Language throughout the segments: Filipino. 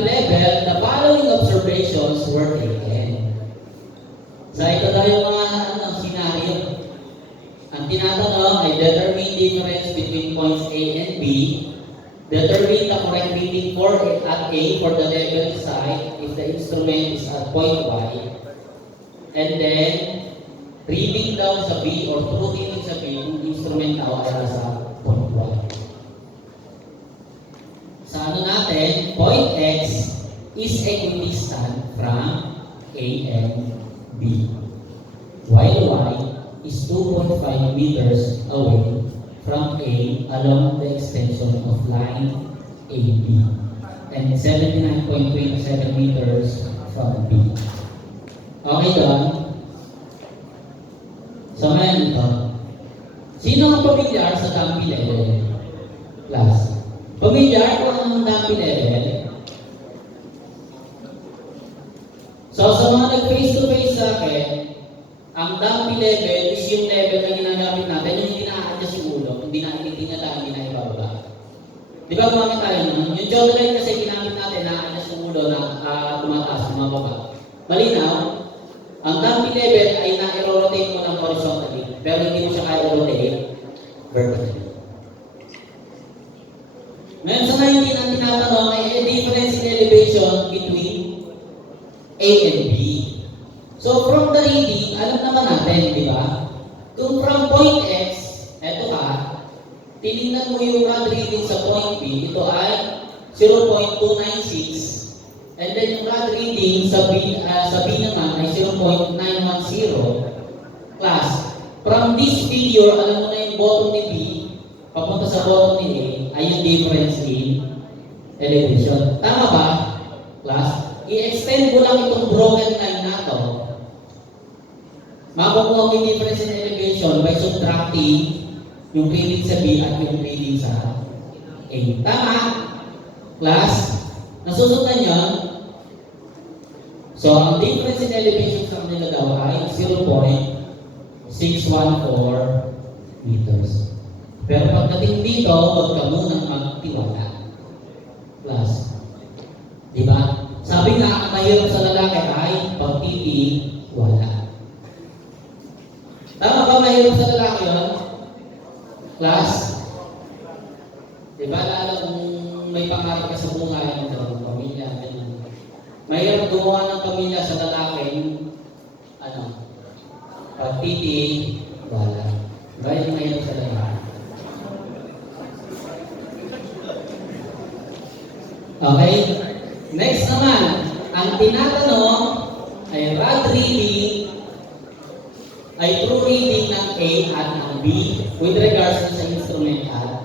dumpy level, the following observations were taken. So ito daw yung mga scenario. Ang tinatanong ay determine difference between points A and B. Determine the correct reading for at A for the level side if the instrument is at point Y. And then, reading down sa B or true reading sa B kung instrument daw ay nasa point Y. Sa ano natin, point X is equidistant from A and B, while Y is 2.5 meters away from A along the extension of line AB and 79.27 meters from B. Okay doon? So ngayon ito. Sino ang pamilyar sa dumpy level? Class. Pamilyar kung ang dumpy level? So sa mga nag-face-to-face sa akin, ang dumpy level is yung level na ginagamit natin, yung hindi na-adjust yung ulo, hindi na-initingala, hindi na ibababa. Di ba gumamit tayo nun? Yung jawline kasi ginamit natin, na-adjust yung ulo na tumataas, tumababa. Malinaw, ang dumpy level ay na-rotate mo ng horizontally, pero hindi mo siya kaya rotate vertically. Ngayon sa 19, ang tinatanong ay a difference in elevation between A and B. So from the reading, alam naman natin, di ba? Kung from point X, eto ka, tinignan mo yung rod reading sa point B, ito ay 0.296. And then yung rod reading sa B naman ay 0.910. Class, from this figure, alam mo na yung bottom ni B, papunta sa bottom ni A, ay yung difference in elevation. Tama ba, class? I-extend ko lang itong broken line na to. Makukuha mo yung difference in elevation by subtracting yung reading sa B at yung reading sa A. Tama? Class? Nasusundan yun? So, ang difference in elevation sa kanila daw ay 0.614 meters. Pero pagdating dito, huwag ka munang magtiwala. Class? Diba? Sabi nga, ang mahirap sa lalaki ay pagtitiwala. Tama ba mahirap sa lalaki yun? Class? Diba, lalo kung may pangarap ka sa buhay ng pamilya, ganyan. Mahirap gumawa ng pamilya sa lalaki, pagtitiwala. Diba yung mahirap sa lalaki? Okay? Next naman, ang tinatanong ay rod reading ay true reading ng A at ng B with regards to sa instrument at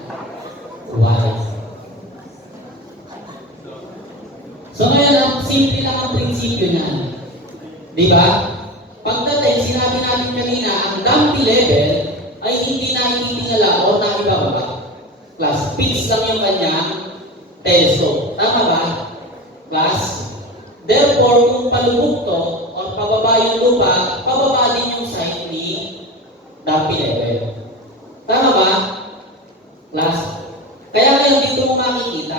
Y. So ngayon, simple lang ang prinsipyo niya. Di ba? Pagdating, sinabi natin kanina, ang dumpy level ay hindi nahihitingala o naibababa. Class, fixed lang yung kanyang telescope. Tama ba? Class? Therefore, kung palubog to, or pababa yung lupa, pababa din yung side ni dumpy level. Tama ba? Class? Kaya ngayon dito mo makikita.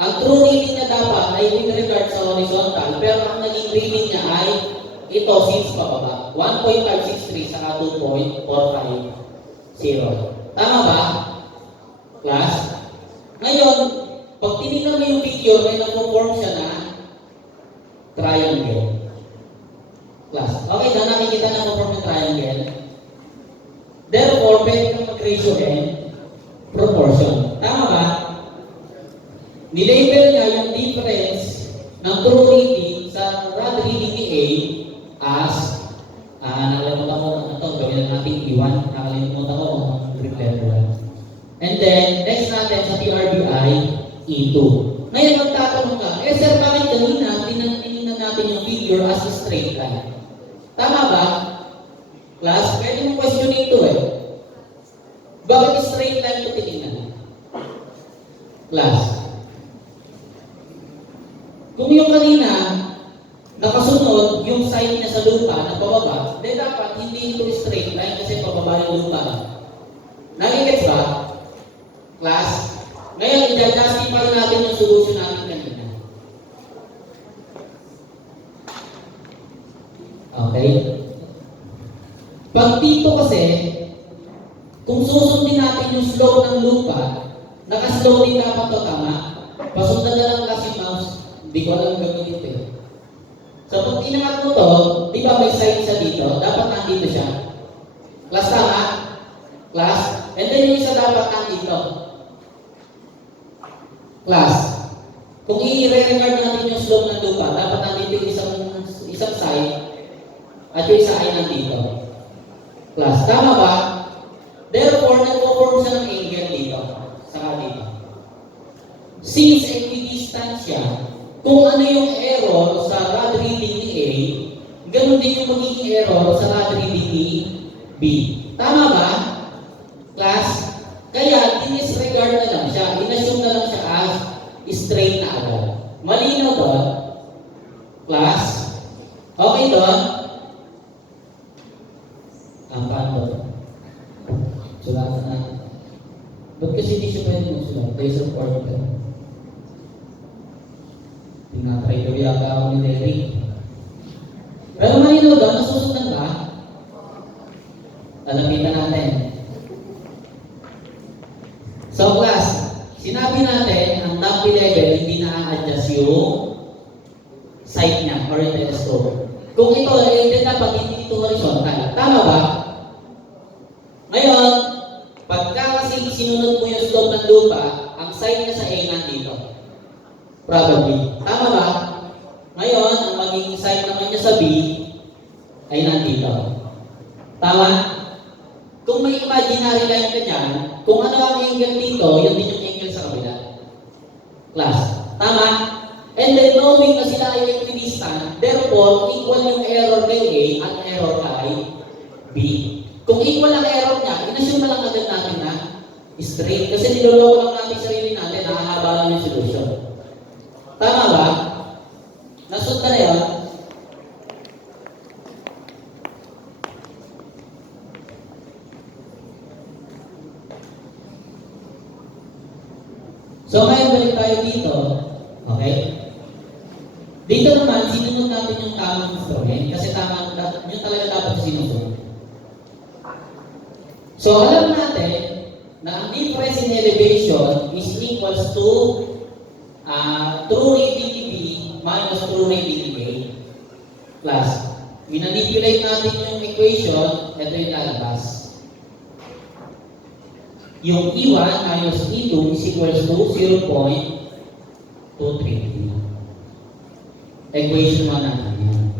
Ang true reading niya dapat ay with regard sa horizontal, pero ang naging reading niya ay ito since pababa. 1.563 sa 2.450. Tama ba? Class? Ngayon, pag tinignan mo yung figure, may nag-form siya na triangle. Class. Okay, na nakikita na nag-form ng triangle. Therefore, pwede kang mag-ratio and proportion. Tama ba? Nilabel niya yung difference ng true reading sa rod reading ni A as nakalimutan ko gawin na natin E1. Nakalimutan ko Greek letter 1. And then, next natin sa TRBI, E2. Ngayon, magtatanong ka, sir, bakit kanina tinignan natin yung figure as a straight line? Tama ba? Class, pwede mong questioning ito Bakit straight line ito tinignan? Class. Kung yung kanina, nakasunod yung side niya sa lupa na pababa, then dapat hindi ito straight line kasi pababa yung lupa. Nagigets ba? Class? Ngayon, i-justify natin yung solution natin kanina. Kung susundin natin yung slope ng lupa, naka-slope din dapat to, tama? Pasundan na lang kasi mouse, hindi ko alam gagawin ito eh. So pag inangat mo to, di ba may side siya dito? Dapat nandito siya. Class tama? Class? And then yung isa dapat nandito. Class. Kung i-re-regard natin yung slope ng lupa, dapat nandito yung isang side at yung isa ay nandito. Class. Tama ba? Therefore, nag-form siya ng angle dito. Saka dito. Since equidistant siya, kung ano yung error sa rod reading ni A, ganun din yung magiging error sa rod reading ni B. Tama ba? Class? Kaya, dinisregard na lang siya. Inassume na lang siya as straight na agad. Malinaw ba? Class? Okay doon? Paano ba? Sulatan natin. Ba't kasi hindi siya pwede magsulat? Place of order. Tinatry ko yata ako ni Derek. Pero malinaw doon, nasusundan ba? Alapitan natin. So class, sinabi natin ang dumpy level hindi na-adjust yung side niya or yung telescope. Kung ito, hindi dapat hindi ito horizontal. Tama ba? Ngayon, pagka kasi sinunod mo yung slope ng lupa, ang side niya sa A nandito. Probably. Tama ba? Ngayon, ang magiging side naman niya sa B ay nandito. Tama? Kung may imaginary line ka dyan, kung ano ang angle dito, yun din yung angle sa kabila. Class. Tama? And then knowing na sila ay equidistant, therefore, equal yung error kay A at error kay B. Kung equal ang error niya, inassume na lang agad natin na straight. Kasi niloloko lang natin sarili natin, nakahaba lang yung solution. Tama ba? Nasunod na yun? So ngayon balik tayo dito. Okay? Dito naman, sinunod natin yung tamang instrument kasi tama, yun talaga dapat sinunod. So alam natin na ang difference in elevation is equals to true reading B minus true reading A. Plus, minanipulate natin yung equation, ito yung lalabas. Yung E1 minus E2 is equals to 0.233. Equation 1 natin yan.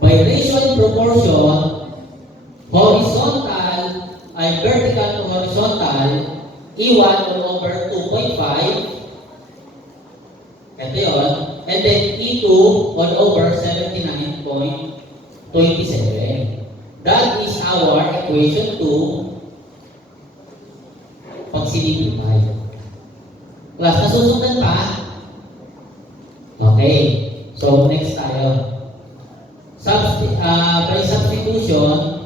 By ratio and proportion, horizontal ay vertical to horizontal, E1 all over 2.5. Ito yun. And then E2 all over 79.27. That is our equation 2 pag sinimplify. Class, nasusundan pa? Okay. So, next tayo. By substitution,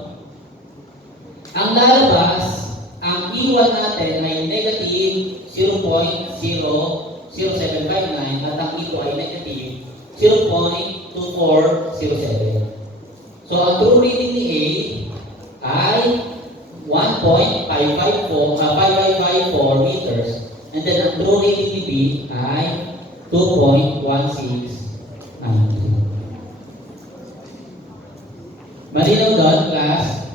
ang lalabas, ang E1 natin ay negative 0.00759 at ang E2 ay negative 0.2407. So, ang true reading ni A ay 5.554 meters, and then ang true reading ni B ay 2.16. Malinaw doon, class?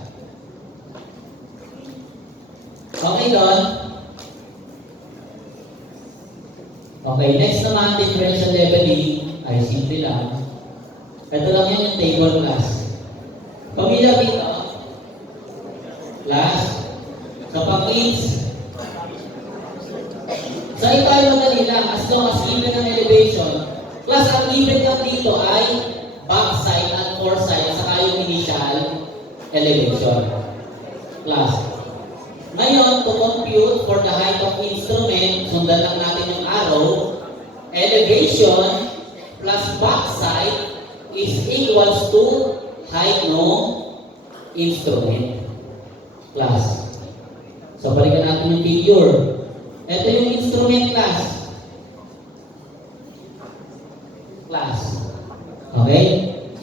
Okay doon? Okay, next naman, differential leveling ay simple lang. Ito lang yan yung table, class. Pamilya dito, class, sa pag-ins, sa tayo madali lang, as long as even ang elevation, class, ang even lang dito ay backside at foreside, saka yung initial elevation. Class. Ngayon, to compute for the height of instrument, sundan lang natin yung arrow, elevation plus backside is equals to height ng instrument. Class. So, balikan natin yung figure. Ito yung instrument, class. Class. Okay?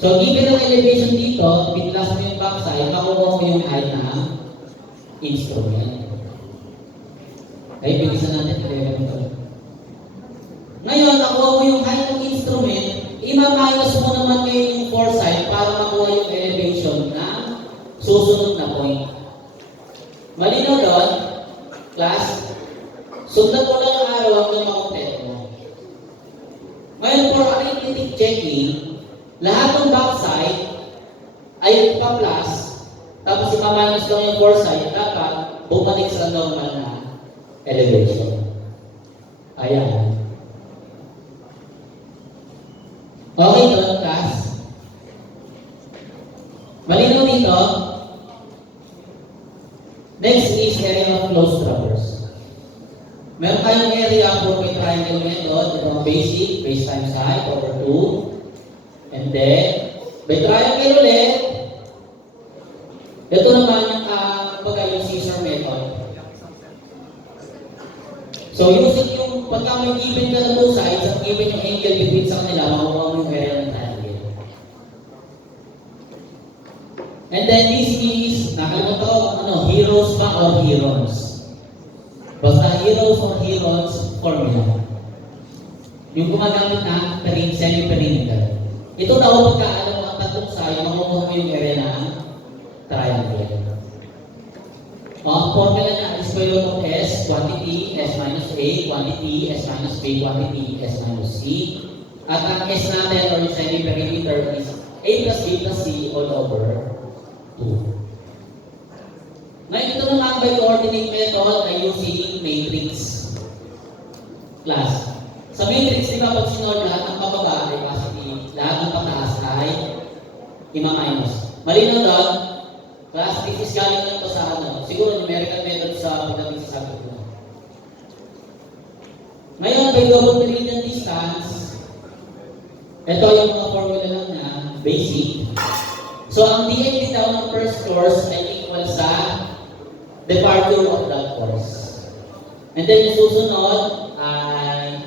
So, given ang elevation dito, pinlas mo yung backside, makukuha mo yung height ng instrument. Ay, bilisan natin, kaya ito. Ngayon, nakuha mo yung height ng instrument, i-minus mo naman ngayon yung foresight para makuha yung elevation ng susunod na point. Malinaw doon, class? Sundan mo lang yung araw hanggang makumpleto mo. Ngayon, for arithmetic checking, lahat ng backside ay pa-plus, tapos i-minus lang yung foresight, dapat bumalik sa normal na elevation. Ayan. Okay doon, class? Malinaw dito? Next is area of closed traverse. Meron tayong area for may triangle method. Ito ang basic, base times height over 2. And then, may triangle ulit. Ito naman yung scissor method. So, using yung pagka may given ka na two sides at given yung angle between sa kanila, makuha mo yung area ng triangle. And then this is, nakalimutan ko, heroes ba or herons? Basta heroes or herons formula. Yung gumagamit na semi-perimeter. Ito daw pagka alam mo ang tatlong side, makuha mo yung area ng triangle. Ang formula niya is square root of S, quantity, S minus A, quantity, S minus B, quantity, S minus C. At ang S natin or yung semi-perimeter is A plus B plus C all over 2. Ngayon ito naman by coordinate method ay using matrix. Class. Sa matrix, di ba pag sinod lahat ng pababa ay positive, lahat ng pataas ay ima-minus. Malinaw doon? Class, this is galing lang ito sa siguro numerical method sa pagdating sa subject mo. Ngayon, by double meridian distance, ito yung mga formula lang na basic. So, ang DMD daw ng first course ay equal sa departure of that course. And then yung susunod ay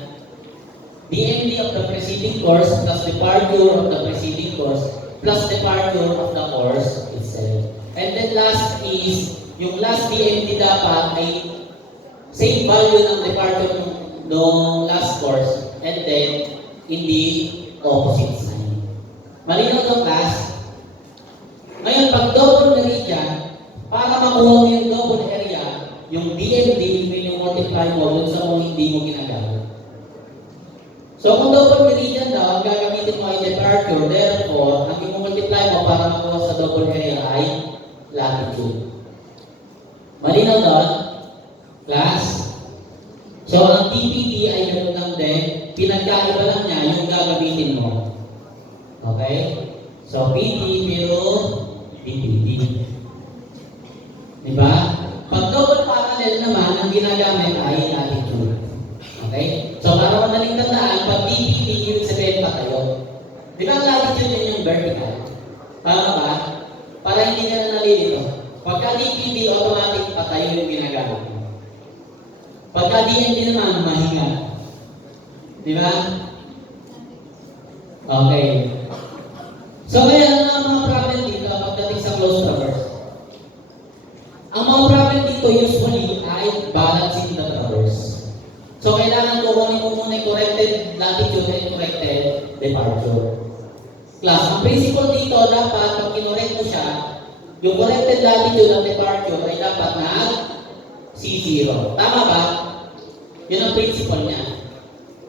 DMD of the preceding course plus departure of the preceding course plus departure of the course itself. And then last is, yung last DMD dapat ay same value ng departure ng last course and then in the opposite sign. Malinaw ito, class? Ngayon, pag double meridian, para makuha mo yung double area, yung DMD, yung multiply mo dun sa kung hindi mo ginagamit. So, kung double meridian daw, gagamitin mo ay departure, therefore, ang i-multiply mo para makuha sa double area ay latitude. Malinaw doon? Class? So, ang TPD ay ganoon lang din. Pinagkaiba lang niya yung gagamitin mo. Okay? So, PD pero DPD. Diba? Pag double parallel naman, ang ginagamit ay latitude. Okay? So, para madaling tandaan, pag DPD, ibig sabihin pa kayo. Diba ang latitude yun yung vertical? Tama ba? Para hindi ka na nalilito. Pagka DPD, automatic patayo yung ginagamit mo. Pagka DND naman, mahinga. Di ba? Okay. So, kaya ano ang mga problem dito pagdating sa closed traverse? Ang mga problem dito usually ay balancing the traverse. So, kailangan kukunin mo muna yung corrected latitude and corrected departure. Class, ang principle dito, dapat pag kinorect mo siya, yung corrected latitude at departure ay dapat na C0. Tama ba? Yun ang principle niya.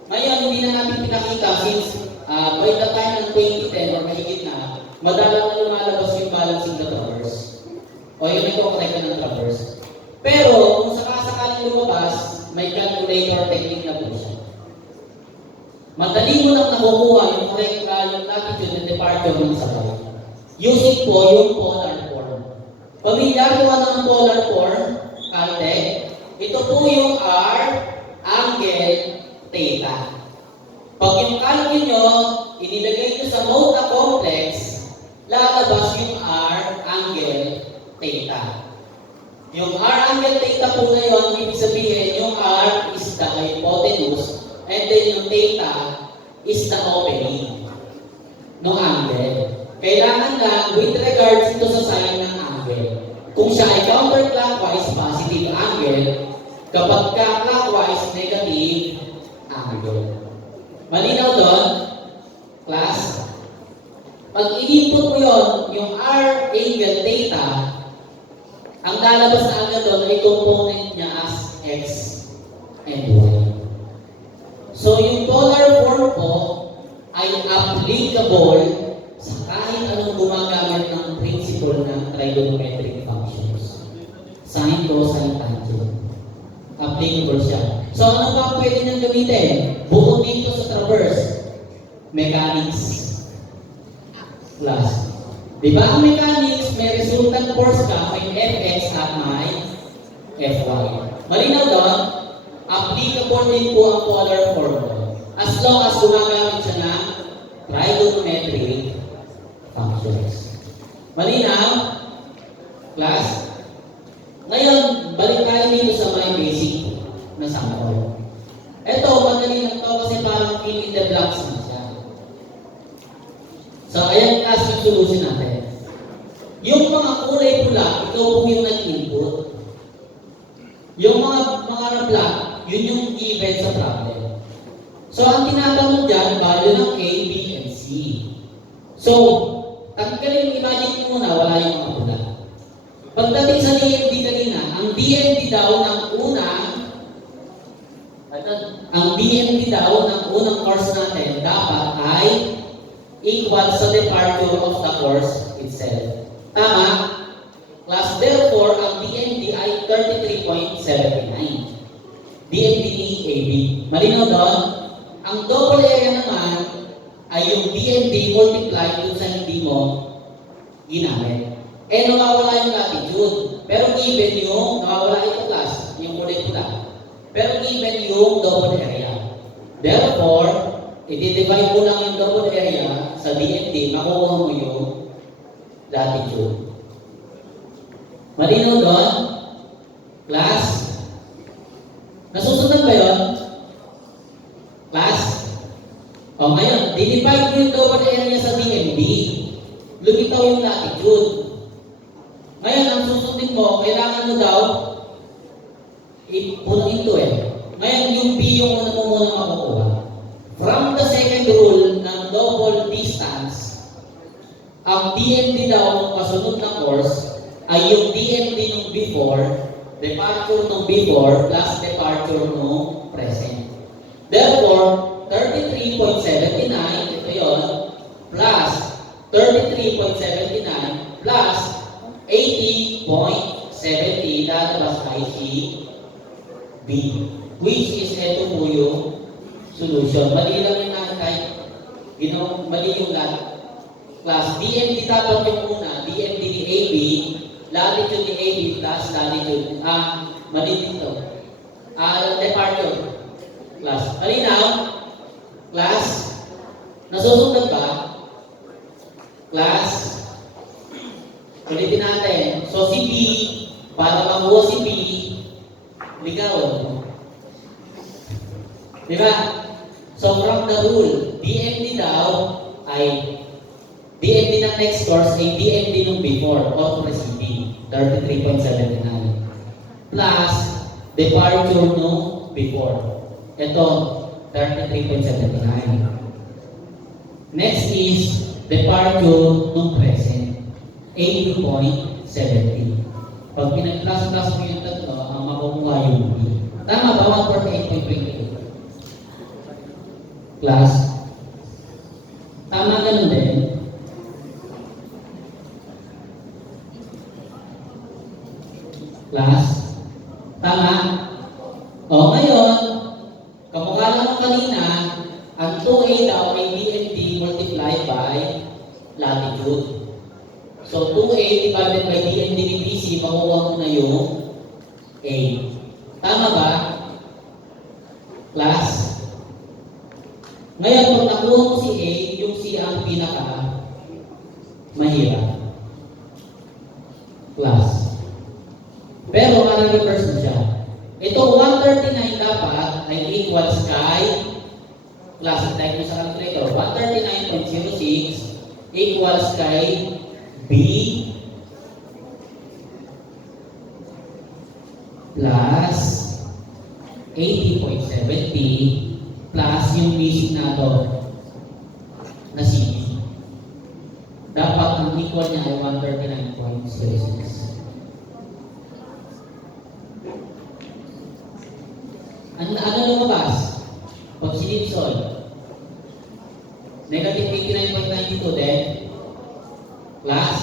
Ngayon, hindi na natin pinakita since by the time ng 2010 or mahigit na, madalang na lumalabas yung balancing the traverse. O yung may correct ng traverse. Pero, kung sakasakaling lumabas, may calculator technique na po siya. Madali mo lang nakukuha yung correct yung latitude and departure ng sabay. Using po yung polar form. Pamilyar ko ng polar form, Caltech, ito po yung R, angle, theta. Pag yung angle nyo, inilagay nyo sa mode na complex, lalabas yung R, angle, theta. Yung R, angle, theta po na yun, ibig sabihin, yung R is the hypotenuse, and then yung theta is the opening ng angle. Kailangan lang, with regards ito sa sign ng angle. Kung siya ay counterclockwise, kapag ka clockwise, negative angle. Malinaw doon? Class? Pag i-input mo yun, yung R angle theta, ang lalabas na agad doon ay component niya as X and Y. So yung polar form po ay applicable sa kahit anong gumagamit ng principle ng trigonometric functions. Sine, cosine, tangent. Applicable siya. So ano pa pwede niyang gamitin? Bukod dito sa traverse, mechanics. Class. Di ba ang mechanics, may resultant force ka, may Fx at may Fy. Malinaw doon? Applicable din po ang polar form. As long as gumagamit siya ng trigonometric functions. Malinaw? Class? Ngayon, balik tayo dito sa may basic na sample. Ito, madali lang to kasi parang fill in the blanks na siya. So, ayan class yung solution natin. Yung mga kulay pula, ito po yung nag-input. Yung mga black, yun yung given sa problem. So, ang tinatanong dyan, value ng A, B, and C. So, tanggalin, imagine mo muna, wala yung mga pula. Pagdating sa DMD kanina, ang DMD daw ng unang course natin dapat ay equal sa departure of the course itself. Tama? Class, therefore, ang DMD ay 33.79. DMD ni AB. Malinaw doon? Ang double area naman ay yung DMD multiplied dun sa hindi mo ginamit. Eh, nawawala yung latitude. Pero given yung, nawawala ito class, yung kulay pula. Pero given yung double area. Therefore, i-divide mo lang yung double area sa DMD, makukuha mo yung latitude. Malinaw doon? Class? Nasusunod ba yun? Class? O ngayon, dinivide mo yung double area sa DMD. Lumitaw yung latitude. Ngayon, ang susundin mo, kailangan mo daw puno ito eh. Ngayon, yung B yung una mo muna makukuha. From the second rule ng double distance, ang DMD daw ng kasunod na course ay yung DMD nung before, departure nung before, plus departure nung present. Therefore, 33.79, ito yun, plus 33.79 plus 80.70, lalabas ay si B, which is ito po yung solution. Mali lang yung nakakay, mali yung class. DMD dapat yung una, DMD ni AB, latitude ni AB plus latitude, mali dito. Departure class. Malinaw? Class? Nasusunod ba? Class? Ulitin natin. So si B, para makuha si B, ligawan mo. Diba? So from the rule, DMD daw ay DMD ng next course ay DMD nung before or preceding, 33.79 plus departure nung before. Ito, 33.79. Next is departure nung present, 80.70. Pag pinag-class-class mo yung tatlo, ang makukuha yung B. Tama ba? 148.28. Class? Tama ganun din? Class? Tama? O ngayon, kamukha lang ng kanina, ang 2A daw ay DMD multiplied by latitude. So 2A divided by DMD ni BC, makukuha mo na yung A. Tama ba? Class? Ngayon, kung nakuha mo si A, yung C ang pinaka mahirap. Class. Pero reverse mo siya. Ito 139 dapat ay equals kay class, type mo sa calculator. 139.06 equals kay B plus 80.70 plus yung basic na to na CD. Dapat ang equal niya ay 139.06. Ano lumabas? Pag sinipsol, negative 89.92 din. Plus.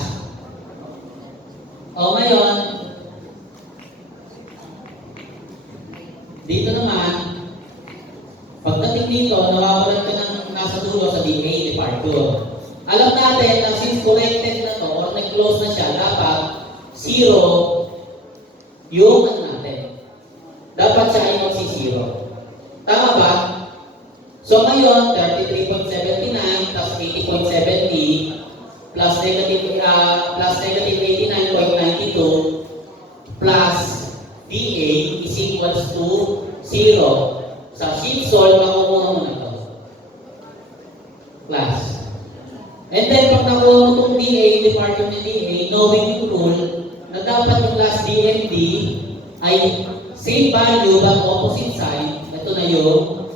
O ngayon, dito naman, pagdating dito, nawawalan ka ng nasa dulo sa DA departure. Alam natin na since corrected na to or nag-close na siya, dapat 0 yung ano natin. Dapat siya ay magsi-0. Tama ba? So ngayon, 33.79 plus 80.70 plus negative 89.92 plus DA is equals to 0. Sa sheet solve, makukuha mo na ito. Plus. And then, pag nakuha mo itong DA, departure ni DA, knowing yung rule, na dapat yung class DMD ay same value but opposite sign, ito na yung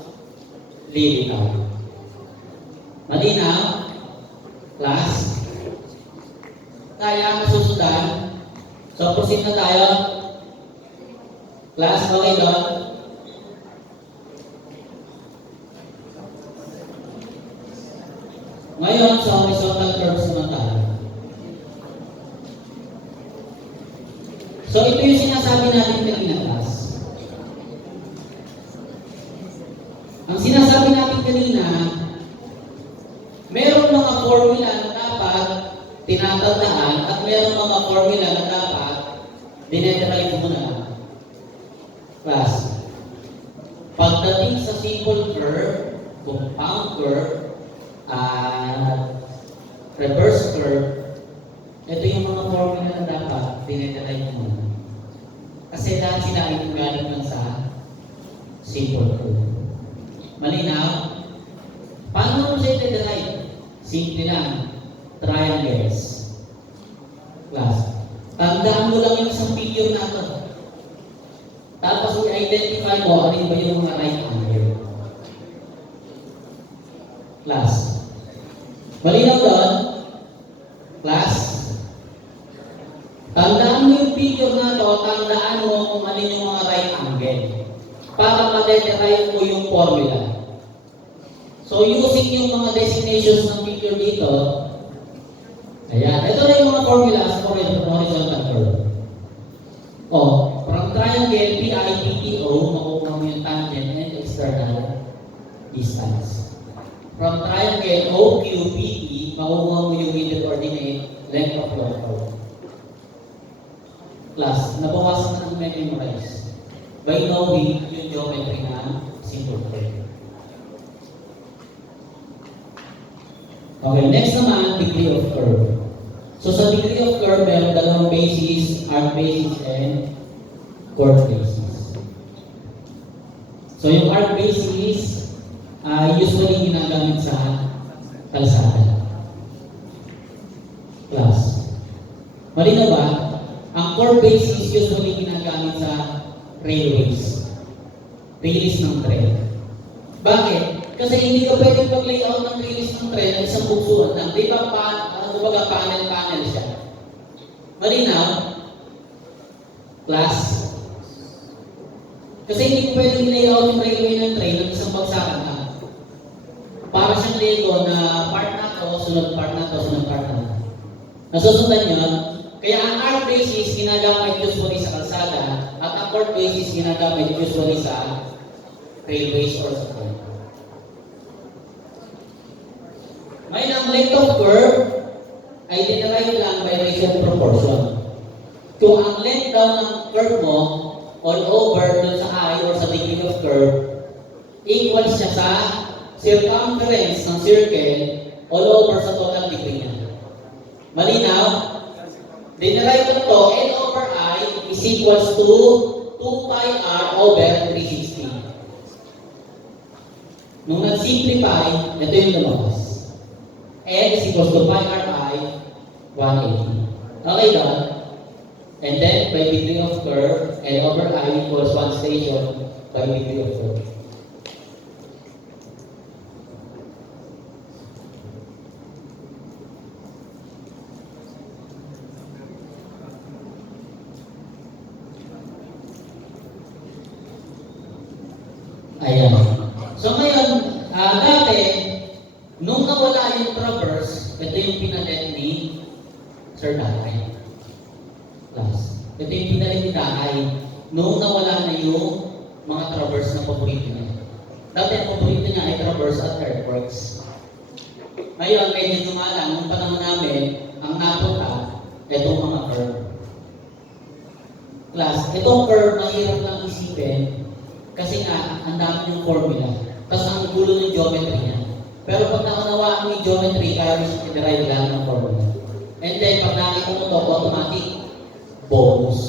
lilitaw. Malinaw? Class? Kaya masusundan? So, proceed na tayo. Class, okay doon? Ngayon, sa horizontal curves naman tayo. So, ito yung sinasabi natin kanina, class. Ang sinasabi natin kanina, meron mga formula na dapat tinatandaan at meron mga formula na dapat dinederive mo na lang. Class, pagdating sa simple curve, compound curve, reverse curve, ito yung mga formula na dapat dinederive mo na. Kasi lahat sila ay galing lang sa simple curve. Malinaw? Paano mo siya i-derive? Simple lang. Triangles. Class. Tandaan mo lang yung isang figure na ito. Tapos i-identify mo ano ba yung mga right angle. Class. Malinaw doon? Class. Tandaan mo yung figure na ito, tandaan mo kung ano yung mga right angle. Para ma-derive mo yung formula. So, using yung mga designations ng figure dito, ayan, ito na yung mga formulas for horizontal curve. O, from triangle, PIPTO, makukuha mo yung tangent and external distance. From triangle, OQPE, makukuha mo yung middle coordinate, length of local. Class, nabawasan na ng memorize by knowing yung geometry na simple curve. Okay, next naman, degree of curve. So sa degree of curve, meron dalawang basis, arc basis, and chord basis. So yung arc basis, usually ginagamit sa kalsada. Class. Malinaw ba? Ang chord basis usually ginagamit sa railways. Release ng train. Bakit? Kasi hindi ka pwedeng pag-layout ng release ng train ng isang bugsuan lang. Di ba panel-panel siya? Malinaw? Class? Kasi hindi ko pwedeng layout yung railway ng train ng isang bagsakan lang. Para siyang Lego na part na to, sunod part na to, sunod part na to. Nasusundan yun? Kaya ang arc basis ginagamit usually sa kalsada at ang chord basis ginagamit usually sa railways or sa train. Ngayon, ang length of curve ay dinerive lang by ratio proportion. Kung ang length daw ng curve mo all over dun sa eye or sa degree of curve equal siya sa circumference ng circle all over sa total degree niya. Malinaw? Dinerive lang to, L over I is equals to 2 pi r over 360. Nung nag-simplify, ito yung lumabas. N is equals to pi r I 180. Okay doon? And then, by degree of curve, L over I equals 1 station by degree of curve. Ayan. So ngayon, dati, nung nawala yung traverse, ito yung pinalit ni Sir Dakay. Ito yung pinalit ni Dakay. Nung nawala na yung mga traverse na paborito niya. Dati ang paborito niya ay traverse at earthworks. Ngayon, medyo dumalang, nung panahon namin, ang napunta, itong mga curve. Itong curve, mahirap lang isipin, kasi nga, ang dami ng formula. Tapos ang gulo ng geometry niya. Pero pag naunawaan mo yung geometry, kaya mo siya i-derive lang ng formula. And then, pag nakita mo ito, automatic bonus.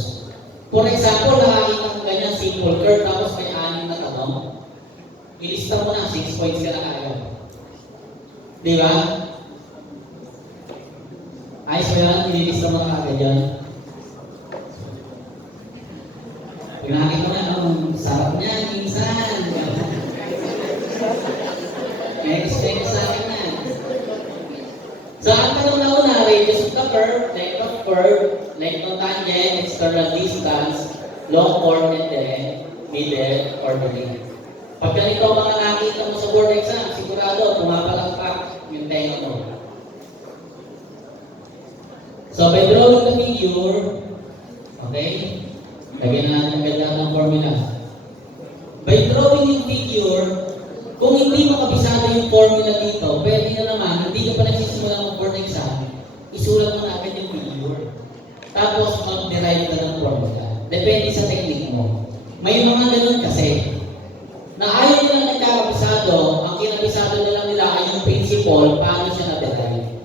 For example, nakakita mo ganyan simple curve, tapos may 6 na tanong. Ilista mo na, 6 points ka na kaya. Di ba? Ayos mo yan, ililista mo na kagad yan. Pinakit mo na, sarap niya, minsan. Expect sa akin na. So, ang tanong na una, radius of the curve, length of curve, length of tangent, external distance, long chord, and then middle ordering. Pag ganito mga nakita mo sa board exam, sigurado, pumapalakpak yung tenga mo. So, by drawing the figure, okay? Lagyan na natin agad ng formula. By drawing yung figure, kung hindi mo kabisado yung formula dito, pwede na naman, hindi ka pa nagsisimula ng board exam, isulat mo na agad yung figure. Tapos, mag-derive ka ng formula. Depende sa technique mo. May mga ganun kasi, na ayaw nila nagkakabisado, ang kinabisado na lang nila ay yung principle, paano siya na-derive.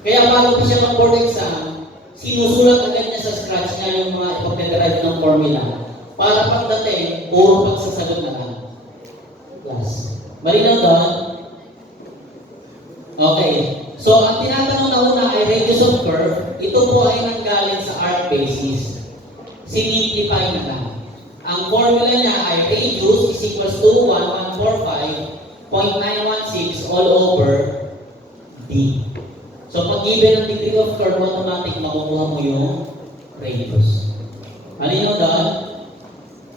Kaya bago pa siya mag-board exam, sinusulat agad niya sa scratch niya yung mga ipag-derive ng formula. Para pagdating, puro pagsasagot na lang. Malinaw doon? Okay. So, ang tinatanong na una ay radius of curve. Ito po ay nanggaling sa arc basis. Simplify na lang. Ang formula niya ay radius is equals to 1145.916 all over D. So, pag given ang degree of curve, automatic makukuha mo yung radius. Malinaw doon?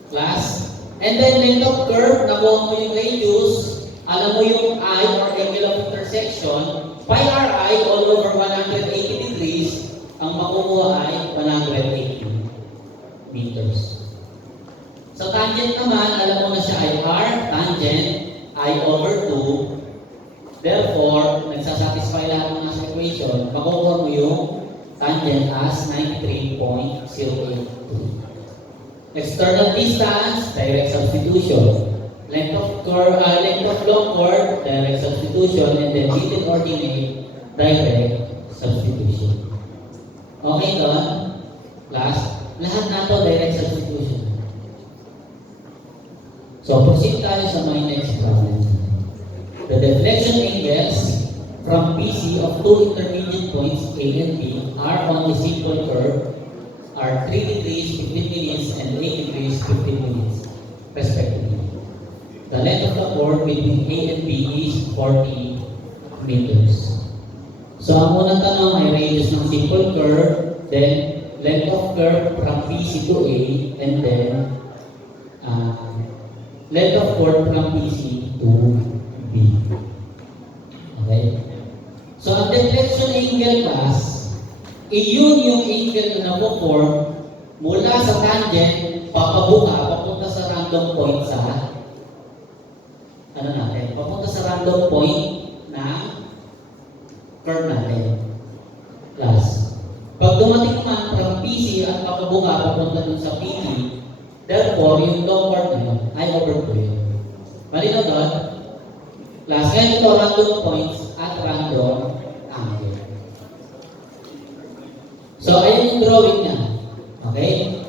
Class? And then, length of curve, nakuha mo yung radius, alam mo yung I or angle of intersection, pi ri all over 180 degrees, ang makukuha ay 180 meters. Sa tangent naman, alam mo na siya ay r, tangent, I over 2. Therefore, nagsasatisfy lahat ng nasa equation, makukuha mo yung tangent as 93.082. External distance, direct substitution. Length of long chord, direct substitution, and then middle ordinate, direct substitution. Okay doon? Class? Lahat na to direct substitution. So, proceed tayo sa my next problem. The deflection angles from PC of two intermediate points A and B are on the simple curve are 3 degrees, 15 minutes, and 8 degrees, 15 minutes, respectively. The length of the chord between A and B is 40 meters. So, ang unang tanong ay radius ng simple curve, then length of curve from PC to A, and then length of chord from PC to B. Okay? So, ang deflection angle class, iyon yung angle na napo-form mula sa tangent, papunta sa random point sa papunta sa random point na curve natin. Class. Pag dumating naman from PC at papunta dun sa PD, therefore, yung long chord na yun ay over 2 yun. Malinaw doon? Class. Ngayon ito, random points at random angle. So, ayun yung drawing niya. Okay?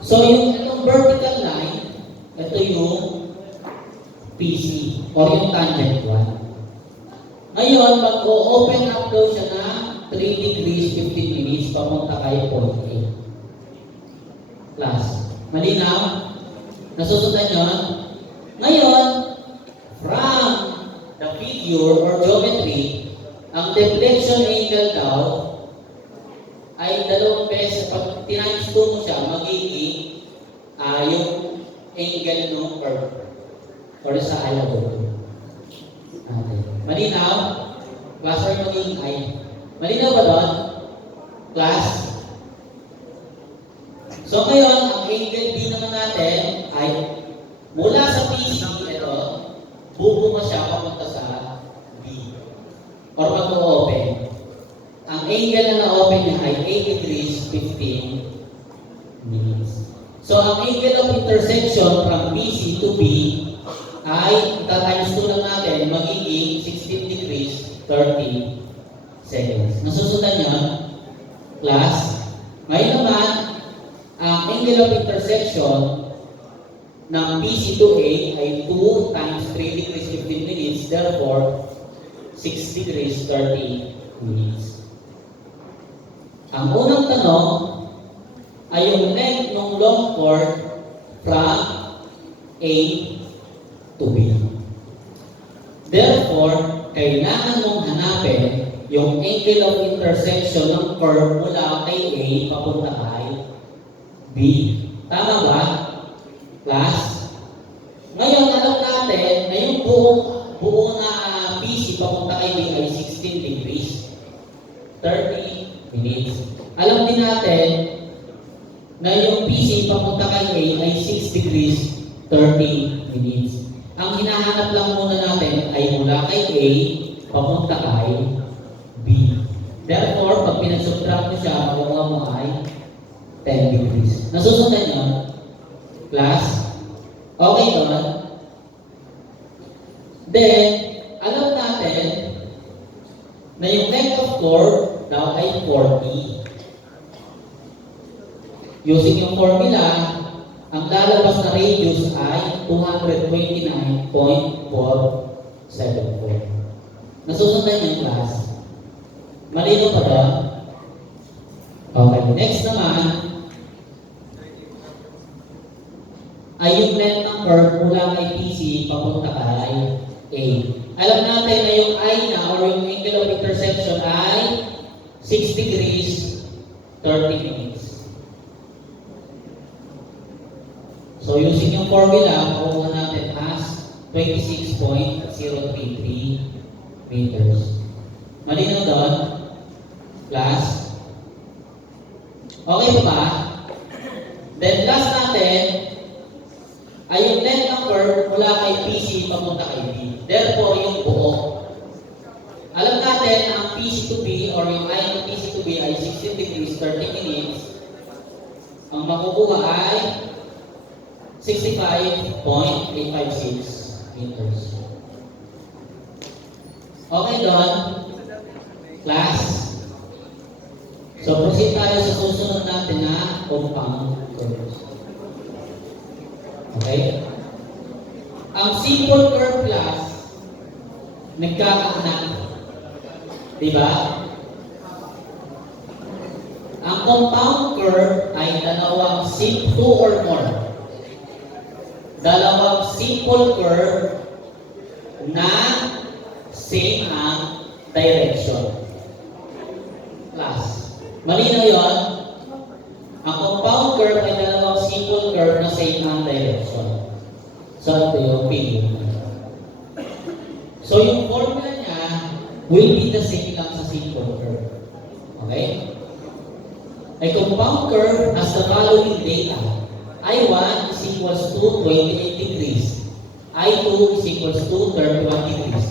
So, yung itong vertical line, ito yung PC or yung tangent 1. Ngayon, mag-open up daw siya na 3 degrees 15 minutes papunta kay point A. Class. Malinaw? Nasusundan yun? Ngayon, from the figure or geometry, ang deflection angle daw ay 2 beses. Pag tinimes 2 mo siya, magiging yung angle ng curve or sa ayaw. Malinaw? Class or magiging ay? Malinaw ba doon? Class? So ngayon, ang angle B naman natin ay mula sa PC, ito, bubunga siya papunta sa B. Or mag-open. Ang angle na na-open niya ay 8 degrees 15 minutes. So ang angle of intersection from BC to B ay times 2 lang natin, magiging 16 degrees 30 seconds. Nasusundan yun? Class? Ngayon naman, ang angle of intersection ng BC to A ay 2 times 3 degrees 15 minutes, therefore 6 degrees 30 minutes. Ang unang tanong ay yung length ng long chord from A to B. Therefore, kailangan mong hanapin yung angle of intersection ng curve mula kay A papunta kay B. Tama ba? Class? Ngayon, alam natin na yung buong BC papunta kay B ay 16 degrees 30 minutes. Alam din natin na yung BC papunta kay A ay 6 degrees 30 minutes. Ang hinahanap lang muna natin ay mula kay A papunta kay B. Therefore, pag pinag-subtract mo siya, makuha mo ay 10 degrees. Nasusundan nyo? Class? Okay doon? Then, alam natin na yung length of chord daw ay 40. Using yung formula, ang lalabas na radius ay 229.474. Nasusundan yung class? Malino pa ba? Okay, next naman ay yung length ng curve mula kay PC papunta kay A. Alam natin na yung I na or yung angle of intersection ay 6 degrees 30 minutes. So using yung formula, makuha natin as 26.033 meters. Malinaw doon? Class? Okay pa ba? Then last natin ay yung length ng curve mula kay PC papunta kay B. Therefore, yung buo. Alam natin na ang PC to B or yung I ng PC to B ay 16 degrees 30 minutes. Ang makukuha ay 65.856 meters. Okay doon? Class? So proceed tayo sa susunod natin na compound curves. Okay? Ang simple curve class, nagkakaanak. Diba? Ang compound curve ay dalawang two or more. Dalawang simple curve na same ang direction. Class. Malinaw yun? Ang compound curve ay dalawang simple curve na same ang direction. So, ito yung figure. So, yung formula niya will be the same lang sa simple curve. Okay? A compound curve has the following data. I1 is equals to 28 degrees. I2 is equals to 31 degrees.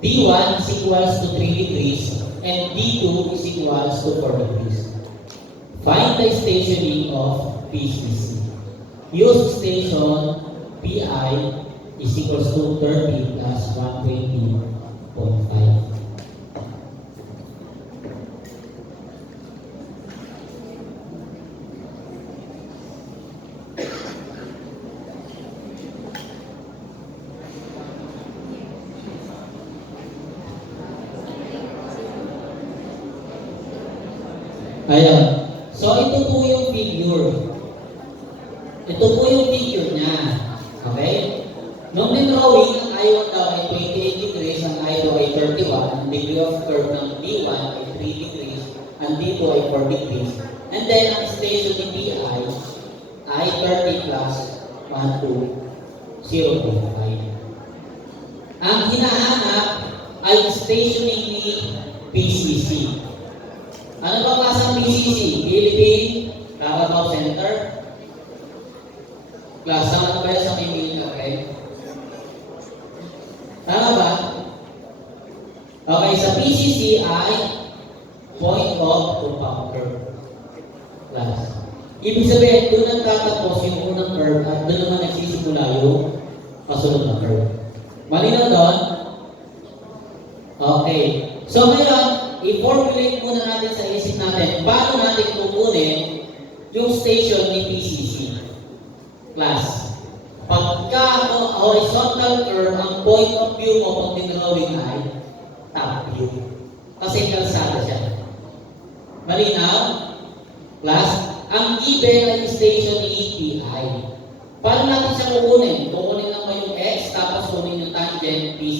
D1 is equals to 3 degrees. And D2 is equals to 4 degrees. Find the stationing of PCC. Use station PI is equals to 30 plus 120.5. Ayan. So, ito po yung figure. Ito po yung figure niya. Okay? Nung dinrawing, ang I1 daw ay 28 degrees, ang I2 ay 31, ang degree of curve ng D1 ay 3 degrees, ang D2 ay 4 degrees, and then ang station ni PI ay 30 plus 1 to 0.5. Ang hinahanap ay stationing ni PCC. Ano ba klaseng PCC? Philippine Carabao Center. Klasa ano ba yan sa Philippine Cafe? Tama ba? Okay, sa PCC ay point of compound curve. Class. Ibig sabihin, doon nagtatapos yung unang curve at doon naman nagsisimula yung kasunod na curve. Malinaw doon? Okay. So ngayon, i-formulate muna natin sa isip natin paano natin kukunin yung station ni PCC. Class. Pagka horizontal curve, ang point of view mo pag dinrawing ay top view. Kasi kalsada siya. Malinaw? Class. Ang given ay station ni PI. Paano natin siya kukunin? Kukunin lang mo yung X, tapos kunin yung tangent PCC.